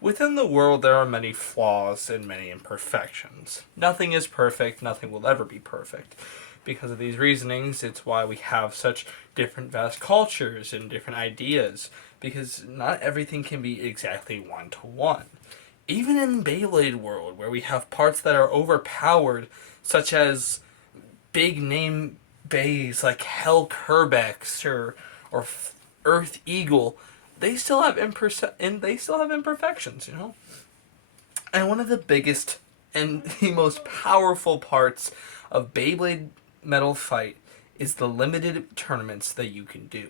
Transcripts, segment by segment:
Within the world, there are many flaws and many imperfections. Nothing is perfect, nothing will ever be perfect. Because of these reasonings, it's why we have such different vast cultures and different ideas, because not everything can be exactly one-to-one. Even in Beyblade world, where we have parts that are overpowered, such as big name bays like Hell Kerbex or Earth Eagle, they still have imperfections, you know. And one of the biggest and the most powerful parts of Beyblade Metal Fight is the limited tournaments that you can do.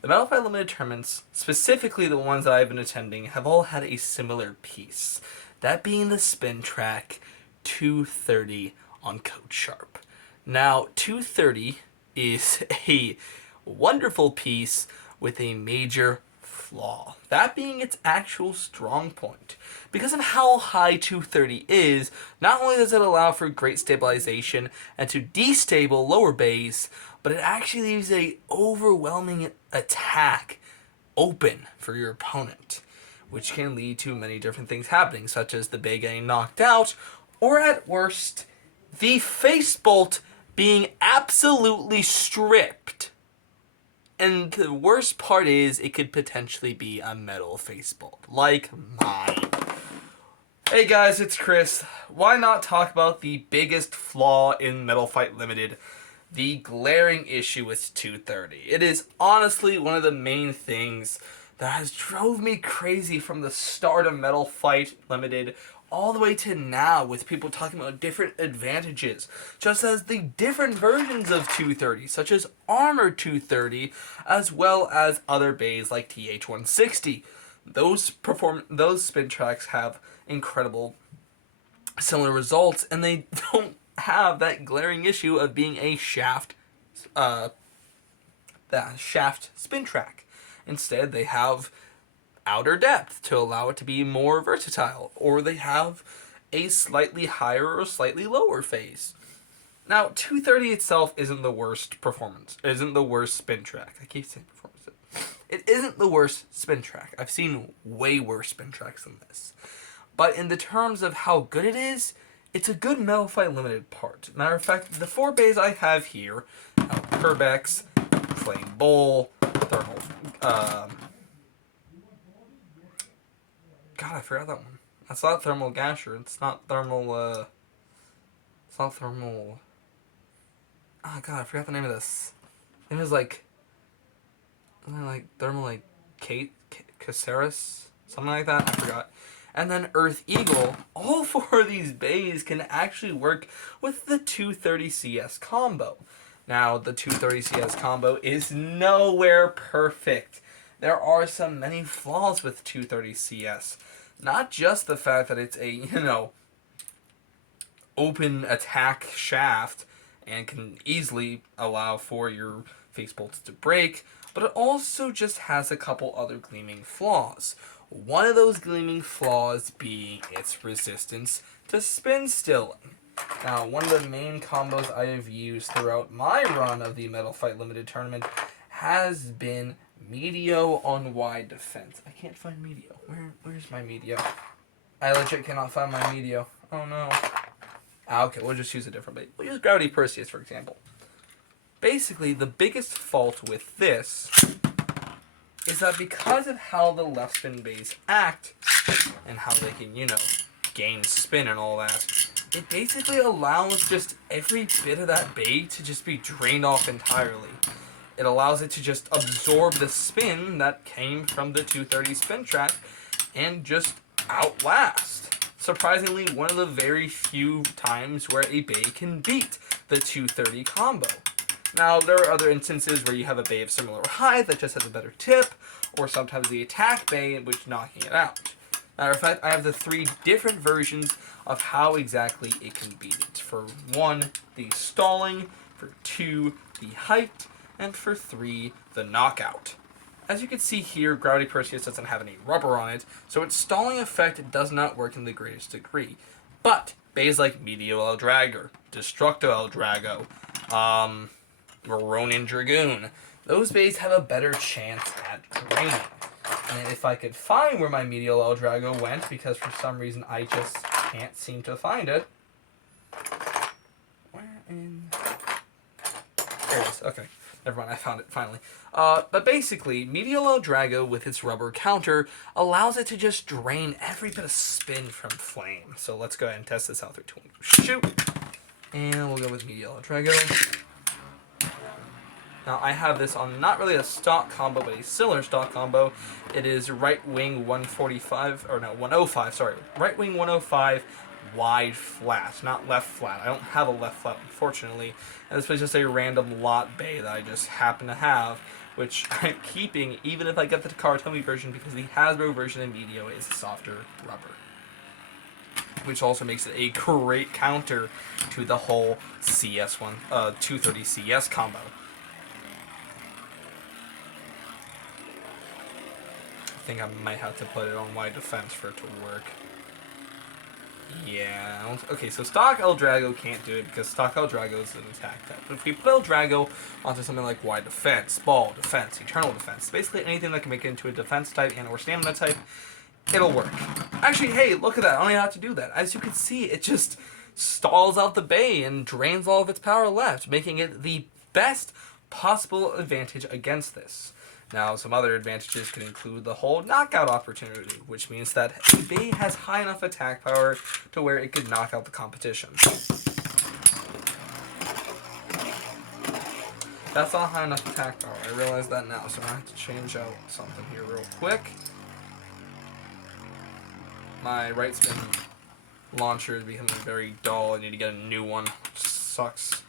The Metal Fight limited tournaments, specifically the ones that I've been attending, have all had a similar piece. That being the spin track 230 on Code Sharp. Now, 230 is a wonderful piece with a major flaw. That being its actual strong point. Because of how high 230 is, not only does it allow for great stabilization and to destable lower bays, but it actually leaves a overwhelming attack open for your opponent, which can lead to many different things happening, such as the bay getting knocked out, or at worst, the face bolt being absolutely stripped. And the worst part is, it could potentially be a metal face bolt, like mine. Hey guys, it's Chris. Why not talk about the biggest flaw in Metal Fight Limited? The glaring issue with 230. It is honestly one of the main things that has drove me crazy from the start of Metal Fight Limited all the way to now, with people talking about different advantages, just as the different versions of 230, such as Armor 230, as well as other bays like TH160. Those spin tracks have incredible similar results, and they don't have that glaring issue of being a shaft spin track. Instead, they have outer depth to allow it to be more versatile, or they have a slightly higher or slightly lower phase. Now, 230 itself isn't the worst spin track. I keep saying performance. It isn't the worst spin track. I've seen way worse spin tracks than this. But in the terms of how good it is, it's a good Metal Fight Limited part. Matter of fact, the 4 bays I have here, Kerbex, Flame Bowl, Thermal, God, I forgot that one. That's not Thermal Gasher. It's not Thermal, it's not Thermal... Oh god, I forgot the name of this. It was like Thermal, like, Caceres? Something like that? I forgot. And then Earth Eagle. All 4 of these bays can actually work with the 230 CS combo. Now, the 230 CS combo is nowhere perfect. There are many flaws with 230 CS. Not just the fact that it's a, open attack shaft and can easily allow for your face bolts to break, but it also just has a couple other gleaming flaws. One of those gleaming flaws being its resistance to spin stilling. Now, one of the main combos I have used throughout my run of the Metal Fight Limited tournament has been Medio on wide defense. I can't find Medio. Where's my Medio? I legit cannot find my Medio. Oh no. Okay, we'll just use a different bait. We'll use Gravity Perseus, for example. Basically, the biggest fault with this is that because of how the left spin bays act, and how they can, gain spin and all that, it basically allows just every bit of that bay to just be drained off entirely. It allows it to just absorb the spin that came from the 230 spin track and just outlast. Surprisingly, one of the very few times where a bay can beat the 230 combo. Now, there are other instances where you have a bay of similar height that just has a better tip, or sometimes the attack bay, which knocking it out. Matter of fact, I have the 3 different versions of how exactly it can beat it. For 1, the stalling, for 2, the height, and for 3, the knockout. As you can see here, Gravity Perseus doesn't have any rubber on it, so its stalling effect does not work in the greatest degree. But bays like Medio El Drago, Destructo El Drago, Ronin Dragoon, those bays have a better chance at draining. And if I could find where my medial El Drago went, because for some reason I just can't seem to find it. Where in... There it is. Okay. Never mind, I found it finally. But basically, medial El Drago with its rubber counter allows it to just drain every bit of spin from Flame. So let's go ahead and test this out. 3, 2, 1, shoot! And we'll go with medial El Drago. Now, I have this on not really a stock combo, but a similar stock combo. It is right wing 145, or no, 105, sorry. Right wing 105, wide flat, not left flat. I don't have a left flat, unfortunately. And this was just a random lot bay that I just happen to have, which I'm keeping even if I get the Takara version, because the Hasbro version in Medio is softer rubber. Which also makes it a great counter to the whole CS1, 230 CS combo. I think I might have to put it on wide defense for it to work. Yeah. Okay, so stock El Drago can't do it because stock El Drago is an attack type. But if we put El Drago onto something like wide defense, ball defense, eternal defense, basically anything that can make it into a defense type and or stamina type, it'll work. Actually, hey, look at that. I don't even have to do that. As you can see, it just stalls out the bay and drains all of its power left, making it the best possible advantage against this. Now, some other advantages can include the whole knockout opportunity, which means that the bay has high enough attack power to where it could knock out the competition. That's not high enough attack power. I realize that now, so I have to change out something here real quick. My right spin launcher is becoming very dull. I need to get a new one, which sucks.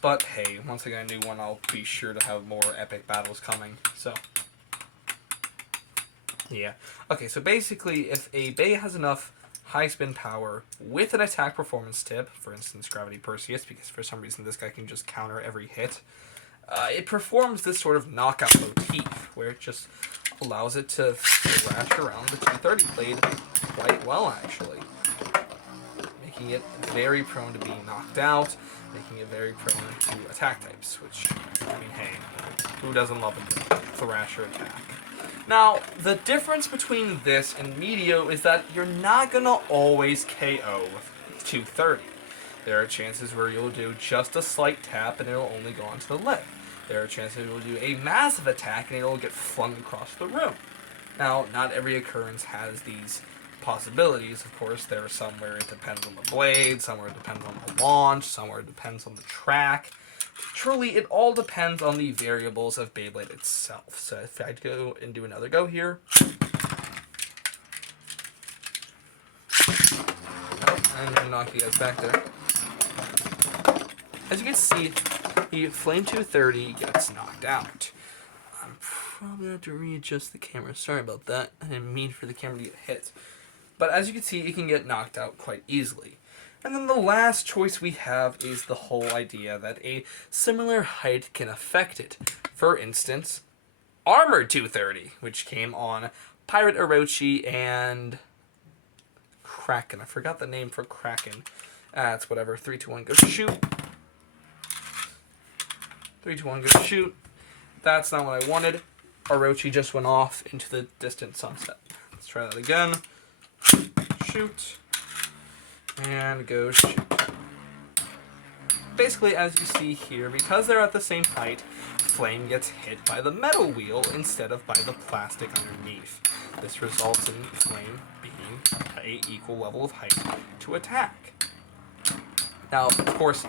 But hey, once I get a new one, I'll be sure to have more epic battles coming. So, yeah. Okay, so basically, if a bay has enough high spin power with an attack performance tip, for instance, Gravity Perseus, because for some reason this guy can just counter every hit, it performs this sort of knockout motif, where it just allows it to thrash around the 230 blade quite well, actually. Making it very prone to being knocked out, making it very prone to attack types, which, I mean, hey, who doesn't love a Thrasher attack? Now, the difference between this and Medio is that you're not going to always KO with 230. There are chances where you'll do just a slight tap and it'll only go onto the lip. There are chances you'll do a massive attack and it'll get flung across the room. Now, not every occurrence has these possibilities. Of course, there are some where it depends on the blade, somewhere it depends on the launch, somewhere it depends on the track. Truly, it all depends on the variables of Beyblade itself. So if I go and do another go here. Oh, I'm going to knock you guys back there. As you can see, the Flame 230 gets knocked out. I'm probably going to have to readjust the camera. Sorry about that. I didn't mean for the camera to get hit. But as you can see, it can get knocked out quite easily. And then the last choice we have is the whole idea that a similar height can affect it. For instance, Armored 230, which came on Pirate Orochi and Kraken. I forgot the name for Kraken. It's whatever. 3, 2, 1, go shoot. 3, 2, 1, go shoot. That's not what I wanted. Orochi just went off into the distant sunset. Let's try that again. Shoot. And go shoot. Basically, as you see here, because they're at the same height, Flame gets hit by the metal wheel instead of by the plastic underneath. This results in Flame being an equal level of height to attack. Now, of course,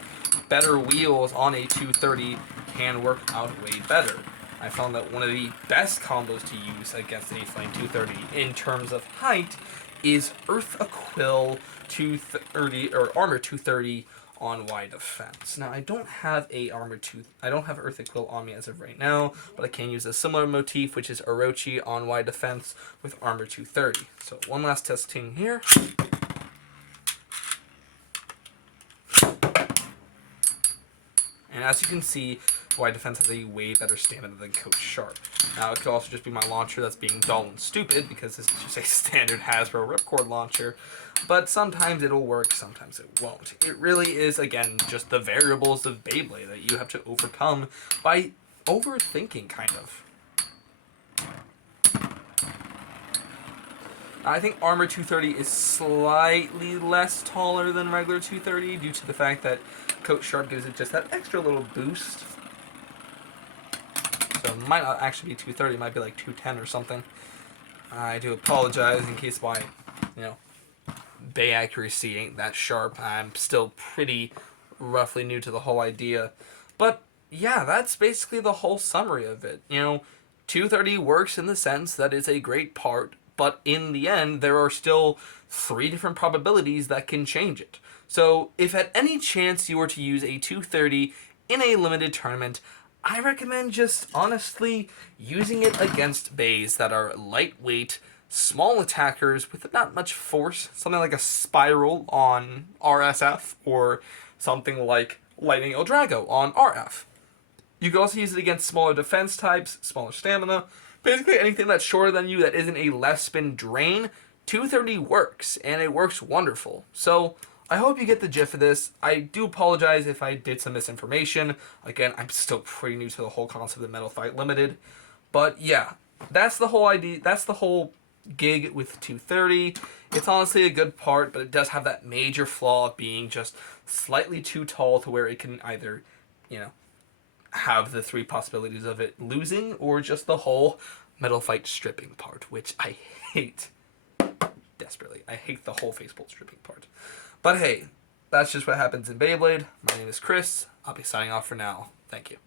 better wheels on a 230 can work out way better. I found that one of the best combos to use against a Flame 230 in terms of height is Earth Aquil 230 or Armor 230 on wide defense. Now I don't have Earth Aquil on me as of right now, but I can use a similar motif, which is Orochi on wide defense with Armor 230. So one last testing here. And as you can see, wide defense has a way better stamina than Coach Sharp. Now, it could also just be my launcher that's being dull and stupid, because this is just a standard Hasbro Ripcord launcher. But sometimes it'll work, sometimes it won't. It really is, again, just the variables of Beyblade that you have to overcome by overthinking, kind of. I think Armor 230 is slightly less taller than regular 230 due to the fact that Coat Sharp gives it just that extra little boost. So it might not actually be 230, it might be like 210 or something. I do apologize in case my, you know, bay accuracy ain't that sharp. I'm still pretty roughly new to the whole idea. But yeah, that's basically the whole summary of it. 230 works in the sense that it's a great part, but in the end, there are still 3 different probabilities that can change it. So if at any chance you were to use a 230 in a limited tournament, I recommend just honestly using it against bays that are lightweight, small attackers with not much force, something like a Spiral on RSF or something like Lightning Eldrago on RF. You can also use it against smaller defense types, smaller stamina, basically anything that's shorter than you that isn't a less spin drain. 230 works, and it works wonderful. So I hope you get the gist of this. I do apologize if I did some misinformation. Again, I'm still pretty new to the whole concept of Metal Fight Limited. But yeah, that's the whole idea. That's the whole gig with 230. It's honestly a good part, but it does have that major flaw of being just slightly too tall to where it can either, have the 3 possibilities of it losing or just the whole Metal Fight stripping part, which I hate desperately. I hate the whole facebolt stripping part. But hey, that's just what happens in Beyblade. My name is Chris. I'll be signing off for now. Thank you.